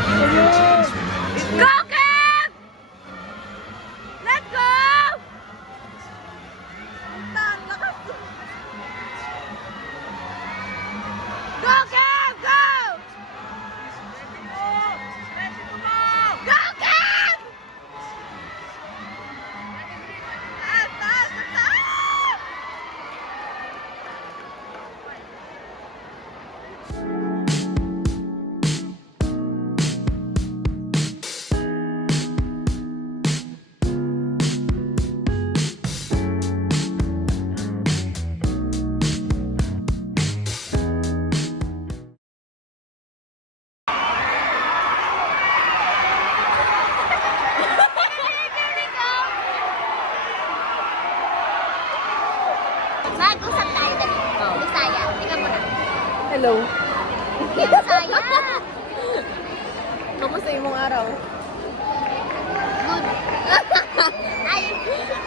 Go, Kev! Let's go! Go, Kev! Go! Go, Kev! Mag-usap tayo dali. Bisaya. Tingnan mo na. Hello. Bisaya. Kamusta imong araw? Good.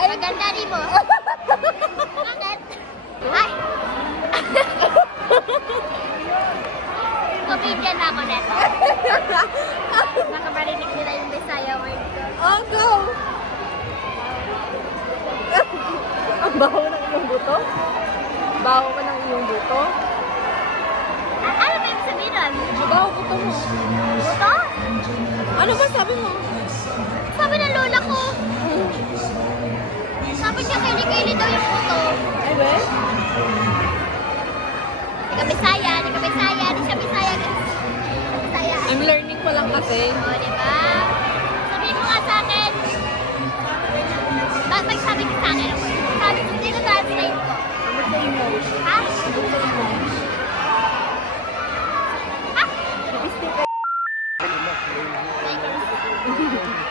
Ay, maganda rin mo. Bakit? Ay. Comedian na ako neto. Nakabarinig nila yung Bisaya word ko. Oh, go! Ang baho ng iyong buto? Baho ka ng iyong buto? Ano ba yung sabihin nun? Baho buto mo. Buto? Ano ba sabi mo? Sabi ng lola ko. Sabi niya kilikili daw yung buto. Ay, be? Hindi ka Bisaya, hindi ka Bisaya, hindi siya Bisaya. Bisaya. I'm learning pa lang kasi. O, diba? Sabihin mo nga sa akin. Magsabi ka sa akin. Sabi ko, dito translate ko. Ano sa imo? Ha? Ano sa imo? Ha?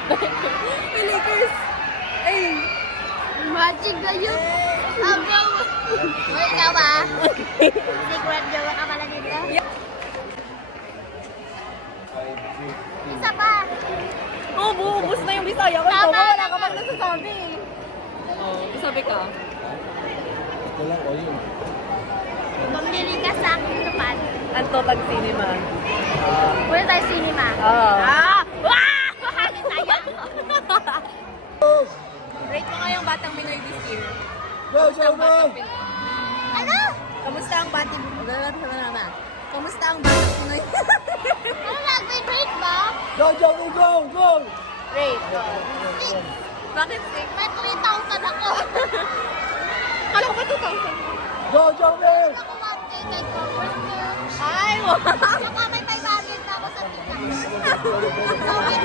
Hey, Lakers! Ay! Imagine na yun. Abo. O, ikaw ba? Secret jowa ka pala dito. Isa pa. Oo, buubos na yung Bisaya ko. Tama, Wala ka tama. pag nasasabi. Oo, isabi ka. Bumili ka sa akin naman. Anto tag cinema. Wala tayo cinema. Ah! Wow! Bisaya. Rate mo nga yung Batang Pinoy this year. Go, show mo! Ano? Kamusta ang Batang Kamusta ang Batang Pinoy? Ano nag-win rate ba? Go, Johnny, go, go! Rate. Six. Bakit 6? May 3,000 ako. Kala ko ba 2,000? Go, Johnny! Ako 1K kay Congress niya. Ay, wow! Saka may 500 na ako sa tika. So, wait.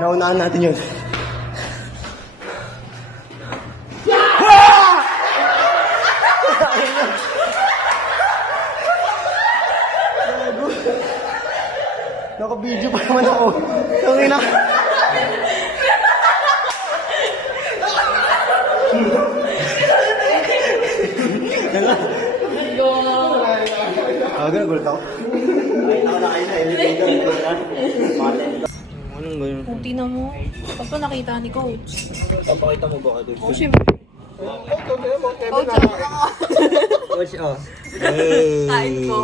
Naunahan natin yun. Naka-video pa naman ako. Tangina. Agad, gulat ako. Anong ba yun? Puti na mo. Pag pa nakita ni Coach. Papakita mo ba ka Oh, syempre. Coach, Coach, oh. kain po.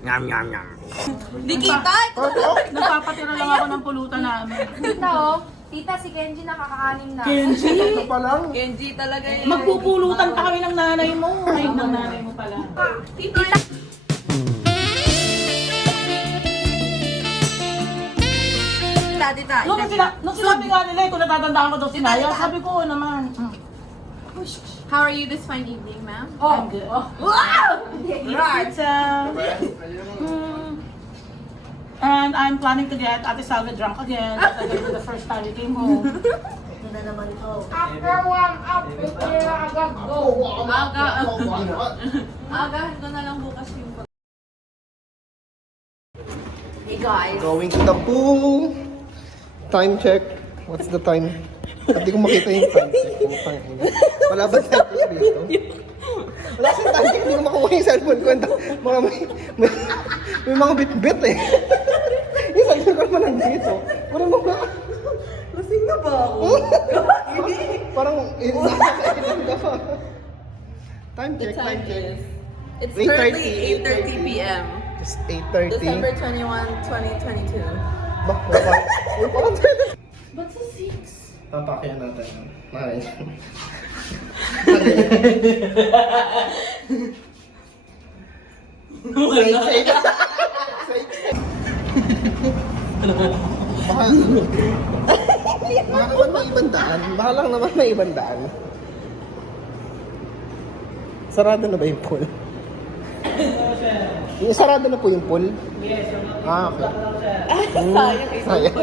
Nyam, nyam, nyam. Di kita! Nagpapatira lang ako ng pulutan namin. Tita, oh. Tita, si Kenji nakakaanim na. Ito pa lang. Kenji talaga yun. Magpupulutan pa kami ng nanay mo. Ay, ng nanay mo pala. Tita! Tita, Nung sinabi nga nila, kung natatandaan ko daw si Naya, sabi ko naman. How are you this fine evening, ma'am? I'm good. Right. And I'm planning to get Ate Salva drunk again. That's gonna be the first time we came home. Aga, doon na lang bukas yung Hey guys. Going to the pool. Time check. What's the time? Hindi ko makita yung time check. Wala ba time check dito? Wala sa tanke, hindi ko makuha yung cellphone ko. Mga may mga bit-bit eh. Yung cellphone ko naman nandito. Parang mga... Lasing na ba ako? Parang nasa kailan ka pa. Time check, time check. It's 8:30, currently 8:30 p.m. It's 8:30. December 21, 2022. Parang Ba't sa 6? papakyan natin. Marin. Baka naman may ibang daan. Baka lang naman may ibang daan. Sarado na ba yung pool? Yung sarado na po yung pool? Yes. Ah, okay. Sayang.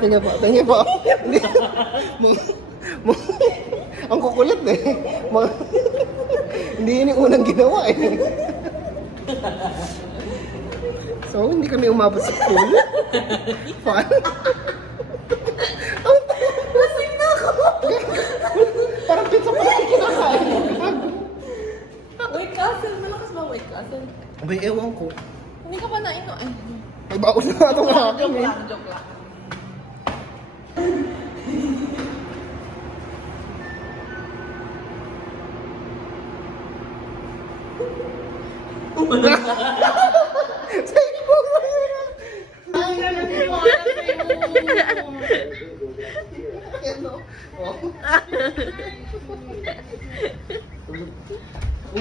Tingnan po, tingnan po. Ang kukulit eh. Hindi yun yung unang ginawa eh. So, hindi kami umabot sa pool. Fun. Lasing na ako. Parang pizza pa lang kinakain. White Castle. Malakas ba White Castle? Abay, ewan ko. Hindi ka ba naino? Ay, Ay, baon na itong akin joke eh. lang, joke lang.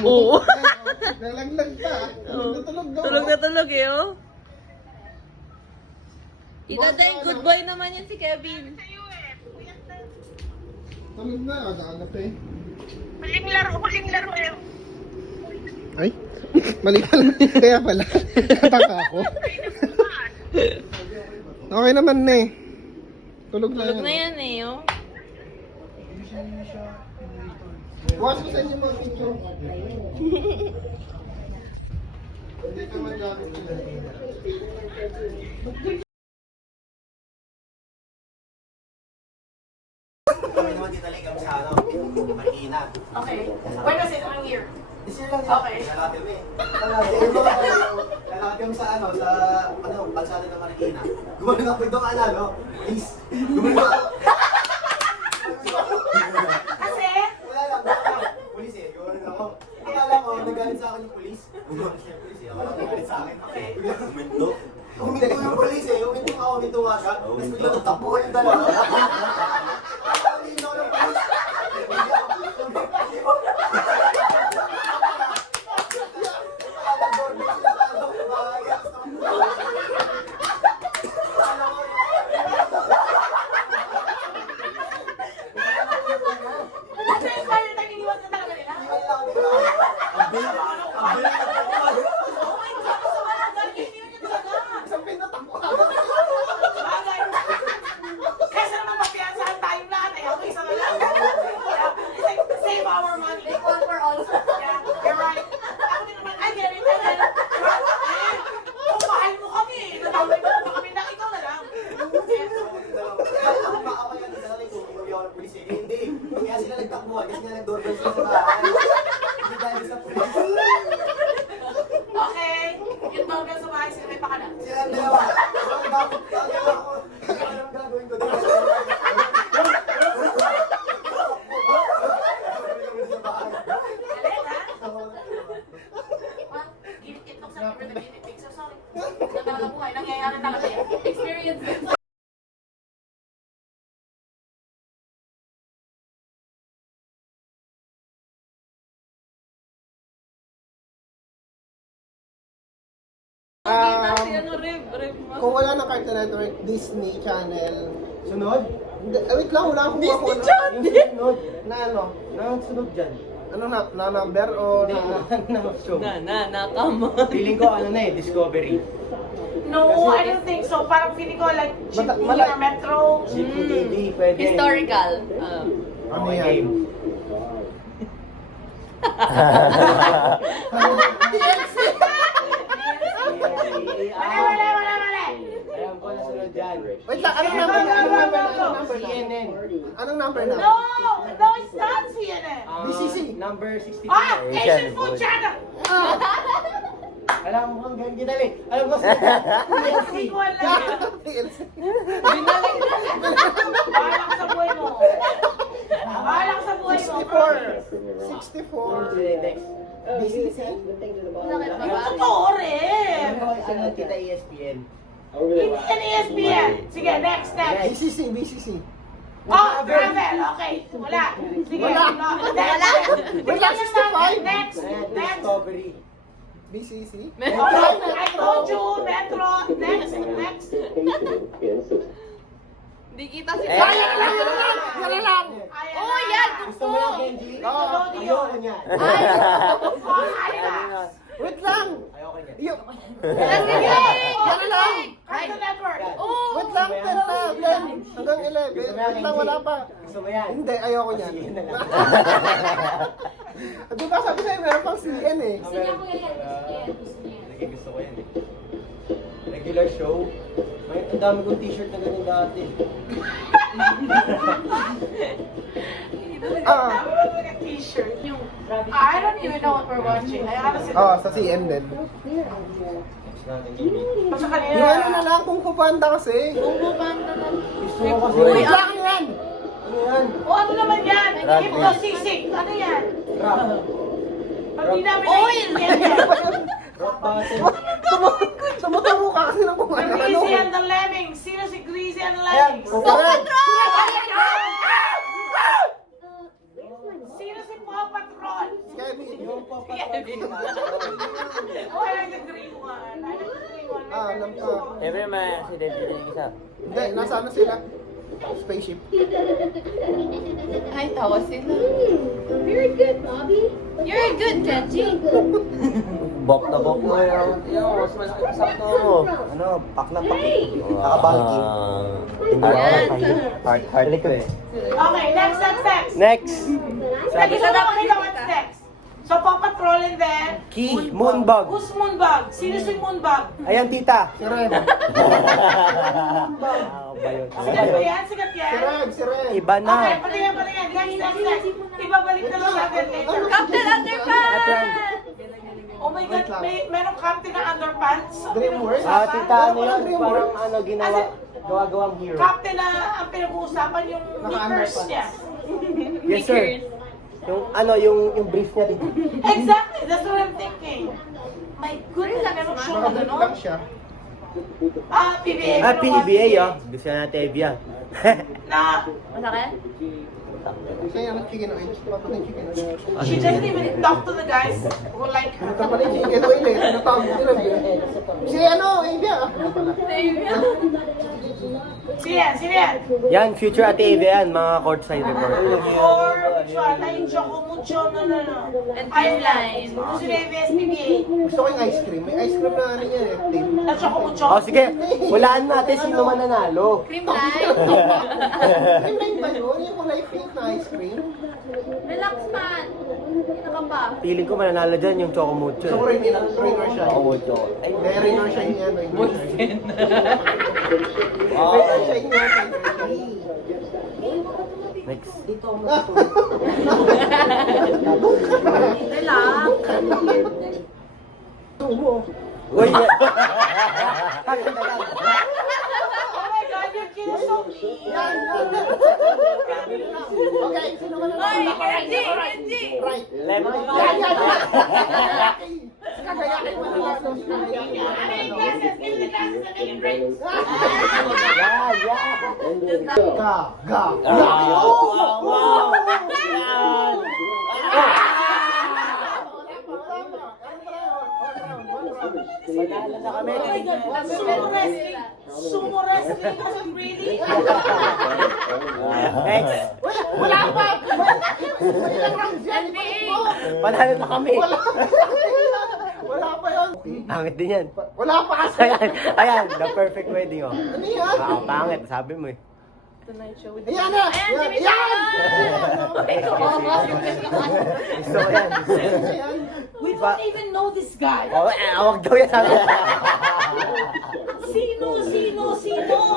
Oo. Nalaglag pa. Tulog daw. Tulog na tulog eh, oh. Tita Deng, good boy naman yan si Kevin. Tulog na. Aga-aga pa eh. Maling laro eh. Ay, mali pala. Kaya pala. Kataka ako. Okay naman na eh. Tulog na Tulog yan. na yan eh, oh. Bukas mo sa inyo mga picture. Hindi ka magamit nila. Kami naman dito lang kami sa ano, Marikina. Okay. When was it? Anong year? Isa lang Okay. Lalaki kami. Lalaki kami sa ano, sa ano, kalsada ng Marikina. Gumano ako doon, ano, please. Gumano ako. Kasi? Wala lang, pulis eh, gumano ako. Akala ko, nagalit sa akin yung pulis. Gumano siya yung pulis eh, akala ko nagalit sa akin. Okay. Huminto. Huminto yung pulis eh, huminto ako, huminto nga siya. Tapos biglang natakbo ko yung dalawa. Huminto ako ng pulis. Kasi fire time, iniwan na talaga nila. Oh my God, sa wala galing, iniwan niya talaga. Bagay. Kesa naman papiyansahan tayong lahat eh. Okay, isa na lang. Save our money. Take one for all. Yeah, you're right. Ako din naman, I get it. Kung mahal mo kami, natawag mo pa kami na ikaw na lang. Kaya sila nagtakbuhan kasi nga nag-doorbell sila sa bahay. Hindi dahil sa pulis. Okay, yung doorbell sa bahay, sila may pakanan. Sila ang dalawa. Bakit ako? Ano ang gagawin ko dito? Galit, ha? Well, itlog sa libre na ginitig. So, sorry. Sa talagang buhay, nangyayari talaga yan. Experience it. Kung wala na Cartoon Network, Disney Channel. Sunod? Wait lang, wala akong Disney Channel? Sunod? Na ano? Anong sunod dyan? Ano na number o na... Come on. Feeling ko ano na eh, Discovery. No, I don't think so. Parang feeling ko like Jeepney or Metro. Jeepney TV, pwede. Historical. Ano Okay, yan? game. Mali. Alam ko na sunod dyan. yan. Wait lang, anong number na? Anong number na? Anong number na? CNN. Anong number na? No, no, it's not CNN. BCC. Number 62. Ah, Asian Food Channel. Alam mo kung ganyan dali. Alam mo sa TLC. Hindi ko alam. TLC. Bahala ka sa buhay mo. Bahala ka sa buhay mo. 64. Next. BCC. Yung totoo rin. Ano kita ESPN? Hindi yan ESPN. Sige, next. BCC. Oh, travel. Okay. Wala. Sige. Wala. Next. Wala, 65. Next. Discovery. BCC. Okay, I told you, Metro. Next. Di kita si Yan lang. Oh, yan. Gusto mo yung Genji? Oo. Ayoko niya. Oh, ayaw. Wait lang. Ayoko niya. Yung, Yan lang. Cartoon Network. wait lang, 10 hanggang 11. Wait lang, wala pa. Gusto mo yan? Hindi, ayoko niyan. Sige na lang. Di ba sabi sa'yo, meron pang CN eh. Sige, gusto ko yan eh. Regular show. May ang dami kong t-shirt na ganun dati. Ah, T-shirt. I don't even know what we're watching. I honestly oh, sa CN din. Next natin, Jimmy. Kasi kanina. Yung ano na lang, kung kupanda kasi. Gusto ko kasi. Wait lang yan. Ano yan? O ano naman yan? Hypnosisik. Ano yan? Rap. Pag di namin naiintindihan yan. Rock bottom. Tumuturo ka kasi ng kung ano. Greasy and the Lemmings. Sino si Greasy and the Lemmings? Correct. Sino si Paw Patrol? Kevin. Yung papatapin. Oh, I like the green one. I like the green one. Ah, alam ko. Siyempre, si David yung isa. Hindi, nasa ano sila? Spaceship. Ay, tawa sila. Very good, Bobby. You're good, Kenji. Bok na bok mo yun. Yung, mas sakto mo. Ano, pak na pak. Nakabalking. Hindi Yan. Hard ko eh. Okay, next. Next! Sabi ko na makita what's next. So, Paw Patrol and then? Key, Moonbug. Who's Moonbug? Sino si Moonbug? Ayan, tita. Si Ren. Sikat ba yan? Sikat yan? Si Ren, si Ren. Iba Okay, na. patingin. Next. Ibabalik na lang natin later. Captain Underpants! Oh my God, merong captain na underpants. Dreamworks. Ah, tita, ano yan? Dreamworks. Parang ano, gawa-gawang hero. Captain na ang pinag-uusapan yung knickers niya. Yes, sir. Yung ano, yung brief niya dito. Exactly, that's what I'm thinking. My goodness, meron siya na Nakabalik lang gano'n. siya. Ah, PBA. Ah, pero PBA, what? oh. Gusto na Tevia. Na, Masakit? Gusto niya ng chicken oil. Papa ng chicken oil. she doesn't even talk to the guys who like her. Ito pala yung chicken oil eh. Tinatawag ko lang eh. Si ano, Avia. Ano pala? Sino yan? Yan, future Ate Evia yan, mga courtside reporter. Or which one? Ay, Choco Mucho, no. And Timeline. Timeline. Gusto na yung PBA. Gusto ko yung ice cream. May ice cream na ano yan eh. Thin. Na Choco Mucho. Oh, sige. Walaan natin sino man nanalo. Cream line. Cream line ba yun? Yung kulay pink na ice cream? Relax man. Hindi ka pa. Feeling ko mananalo dyan yung Choco Mucho. Gusto ko rin yun. Rainor siya. Choco Mucho. Ay, Hindi, Rainor siya yung ano. Rainor oh, siya yung ano. next. Relax. Tumo. Uy, Oh my God, you're kidding so mean. Yan, yan. Okay, sino man Oy, ang Kenji! right? left. Yan, yan, yan. Kagayakin mo na lang. I mean, glasses, give me the glasses and make it drinks. Yan, yan. Ga. Manalo na kami. Oh my God, sumo wrestling. Sumo wrestling. Really? Next. Wala pa. May ilang rounds yan. Panalo na kami. Wala pa yun. Pangit din yan. Wala pa kasi. Ayan, the perfect wedding, oh. Ano yan? Pangit, sabi mo eh. Tonight show with Ayan na. Ayan, Yan. Jimmy Yan. Fallon! Gusto ko yan. Ayan. We don't even know this guy. Oh, awag daw yan sabi. Sino?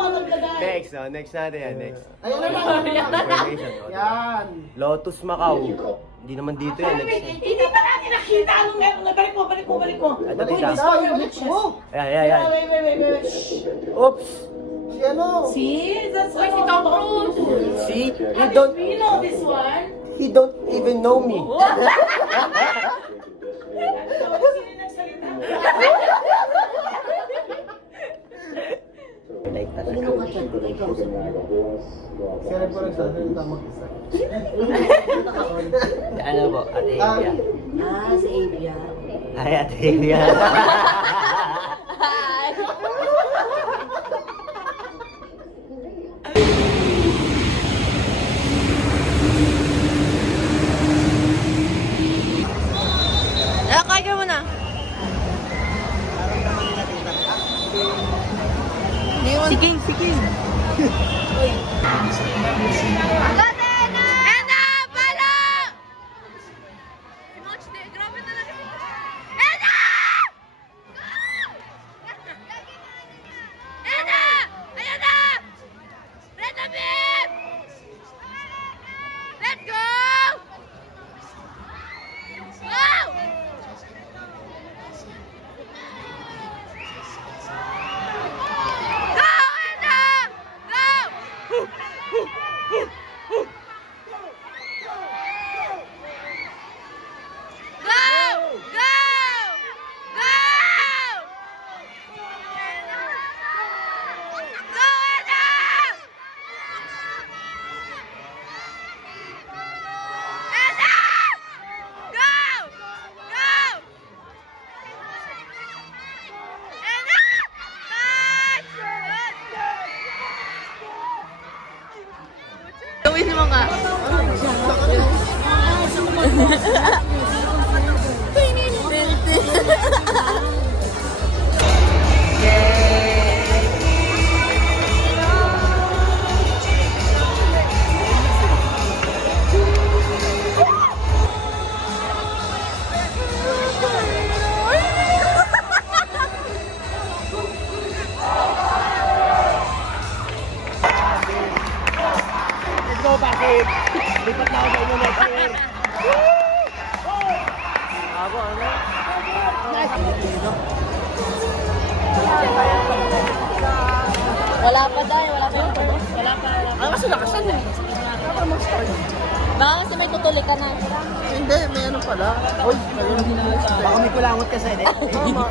Anong lagay? Next, no? Next natin yan, next. Ayun na lang. Information. Yan. Lotus Macau. Hindi naman dito yan. Wait, hindi pa natin nakita anong meron. Balik mo. Ito, Uy, tita. this story of the Ulit mo. Ayan. Wait. Shh. Oops! Si ano? See? That's why si Tom Cruise. See? We know this one. He don't even know me. Sino nagsalita? Like talaga. Kaya po nagsasalita mag-isa. Ano po? Ate Evia. Si Avia. Ay, Ate Evia. Kaya ka muna. Sige. Ena! Palo! Grabe na lang. Ena! Ena! Ayan na! Red na beep! Let's go! Go! Go, Ena! Go! Go! Go! Go! Go, Ena! Ena! Go! Go! Ena! Gawin mo nga. Wala pa dahil, wala pa yung tulo. Wala pa. Ano kasi nakasan eh? Ano mag-start? Baka kasi may tutuloy ka na. Hindi, may ano pala. Uy, baka may kulangot ka sa edit. Tama.